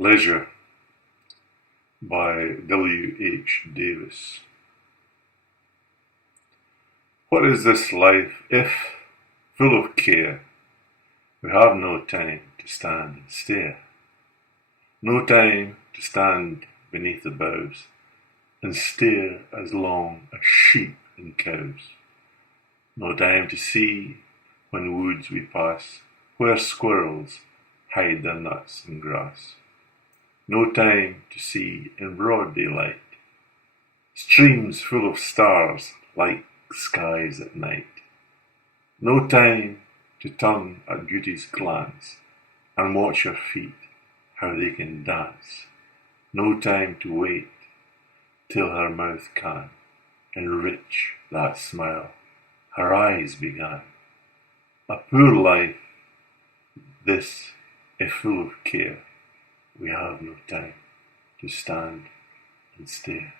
Leisure by W. H. Davis. What is this life if, full of care, we have no time to stand and stare? No time to stand beneath the boughs and stare as long as sheep and cows. No time to see, when woods we pass, where squirrels hide their nuts in grass. No time to see in broad daylight streams full of stars like skies at night. No time to turn at beauty's glance and watch her feet, how they can dance. No time to wait till her mouth can enrich that smile her eyes began. A poor life this, if full of care, we have no time to stand and stare.